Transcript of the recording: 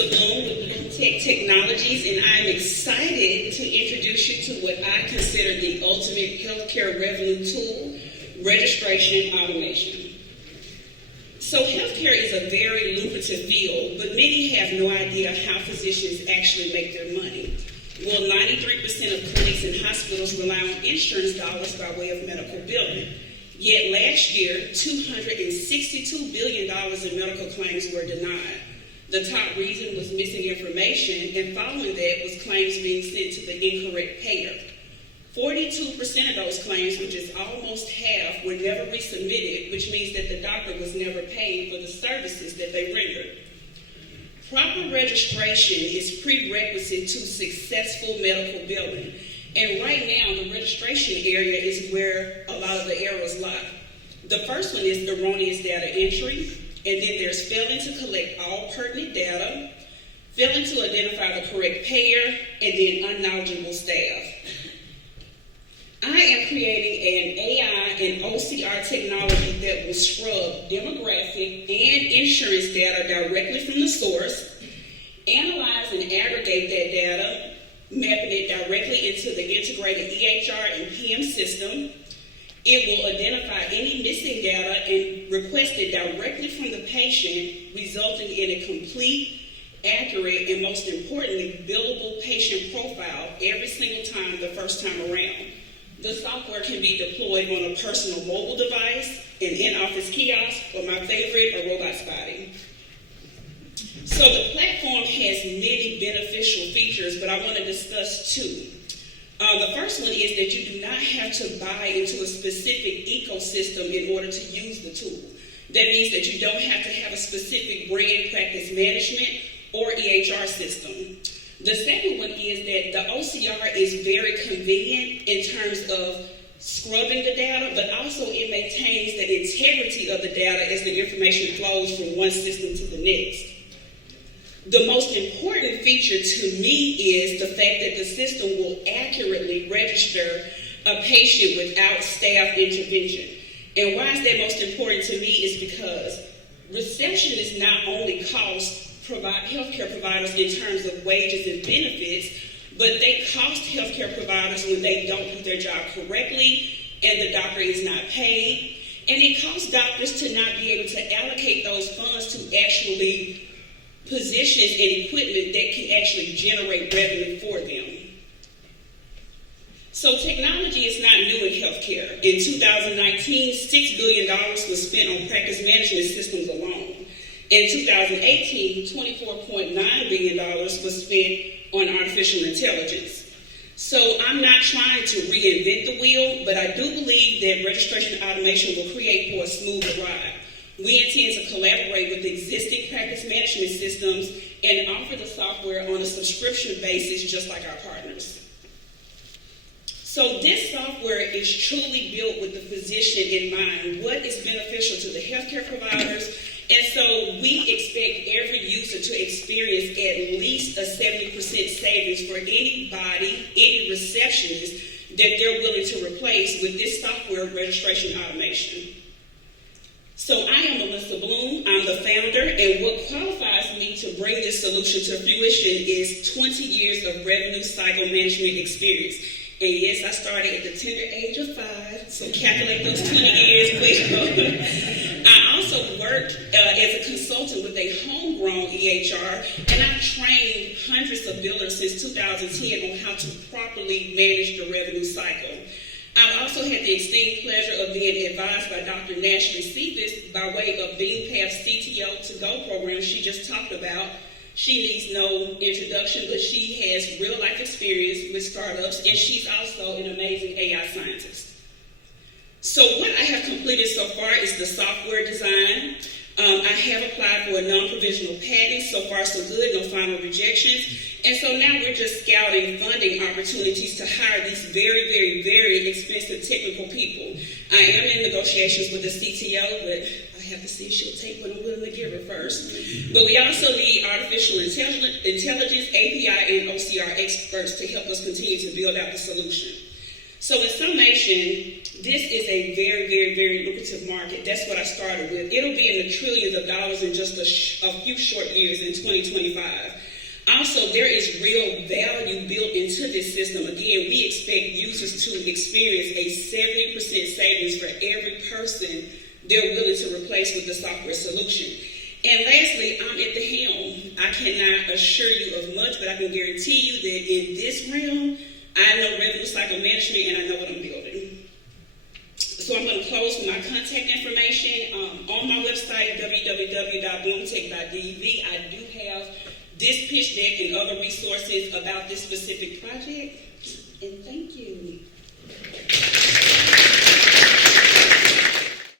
Melissa Bloom with Bloomtech Technologies, and I'm excited to introduce you to what I consider the ultimate healthcare revenue tool, registration automation. So healthcare is a very lucrative field, but many have no idea how physicians actually make their money. Well, 93% of clinics and hospitals rely on insurance dollars by way of medical billing. Yet last year, $262 billion in medical claims were denied. The top reason was missing information, and following that was claims being sent to the incorrect payer. 42% of those claims, which is almost half, were never resubmitted, which means that the doctor was never paid for the services that they rendered. Proper registration is prerequisite to successful medical billing. And right now, the registration area is where a lot of the errors lie. The first one is erroneous data entry, and then there's failing to collect all pertinent data, failing to identify the correct payer, and then unknowledgeable staff. I am creating an AI and OCR technology that will scrub demographic and insurance data directly from the source, analyze and aggregate that data, mapping it directly into the integrated EHR and PM system. It will identify any missing data and request it directly from the patient, resulting in a complete, accurate, and most importantly, billable patient profile every single time the first time around. The software can be deployed on a personal mobile device, an in-office kiosk, or my favorite, a robot spotting. So the platform has many beneficial features, but I want to discuss two. The first one is that you do not have to buy into a specific ecosystem in order to use the tool. That means that you don't have to have a specific brand practice management or EHR system. The second one is that the OCR is very convenient in terms of scrubbing the data, but also it maintains the integrity of the data as the information flows from one system to the next. The most important feature to me is the fact that the system will accurately register a patient without staff intervention. And why is that most important to me is because receptionists not only cost healthcare providers in terms of wages and benefits, but they cost healthcare providers when they don't do their job correctly and the doctor is not paid. And it costs doctors to not be able to allocate those funds to actually positions and equipment that can actually generate revenue for them. So technology is not new in healthcare. In 2019, $6 billion was spent on practice management systems alone. In 2018, $24.9 billion was spent on artificial intelligence. So I'm not trying to reinvent the wheel, but I do believe that registration automation will create for a smoother ride. We intend to collaborate with existing practice management systems and offer the software on a subscription basis, just like our partners. So this software is truly built with the physician in mind. What is beneficial to the healthcare providers? And so we expect every user to experience at least a 70% savings for anybody, any receptionist that they're willing to replace with this software registration automation. So I am Melissa Bloom, I'm the founder, and what qualifies me to bring this solution to fruition is 20 years of revenue cycle management experience. And yes, I started at the tender age of 5, so calculate those 20 years well. I also worked as a consultant with a homegrown EHR, and I've trained hundreds of billers since 2010 on how to properly manage the revenue cycle. I've also had the esteemed pleasure of being advised by Dr. Nashley Sevis by way of Bloomtech's CTO to Go program she just talked about. She needs no introduction, but she has real-life experience with startups, and she's also an amazing AI scientist. So what I have completed so far is the software design. I have applied for a non-provisional patent. So far, so good, no final rejections. And so now we're just scouting funding opportunities to hire these very, very, very expensive technical people. I am in negotiations with the CTO, but I have to see if she'll take what I'm willing to give her first. But we also need artificial intelligence, API, and OCR experts to help us continue to build out the solution. So in summation, This is a very, very, very lucrative market. That's what I started with. It'll be in the trillions of dollars in just a few short years in 2025. Also, there is real value built into this system. Again, we expect users to experience a 70% savings for every person they're willing to replace with the software solution. And lastly, I'm at the helm. I cannot assure you of much, but I can guarantee you that in this realm, I know revenue cycle management and I know what I'm building. So I'm going to close with my contact information. On my website, www.bloomtech.dev, I do have this pitch deck and other resources about this specific project. And thank you.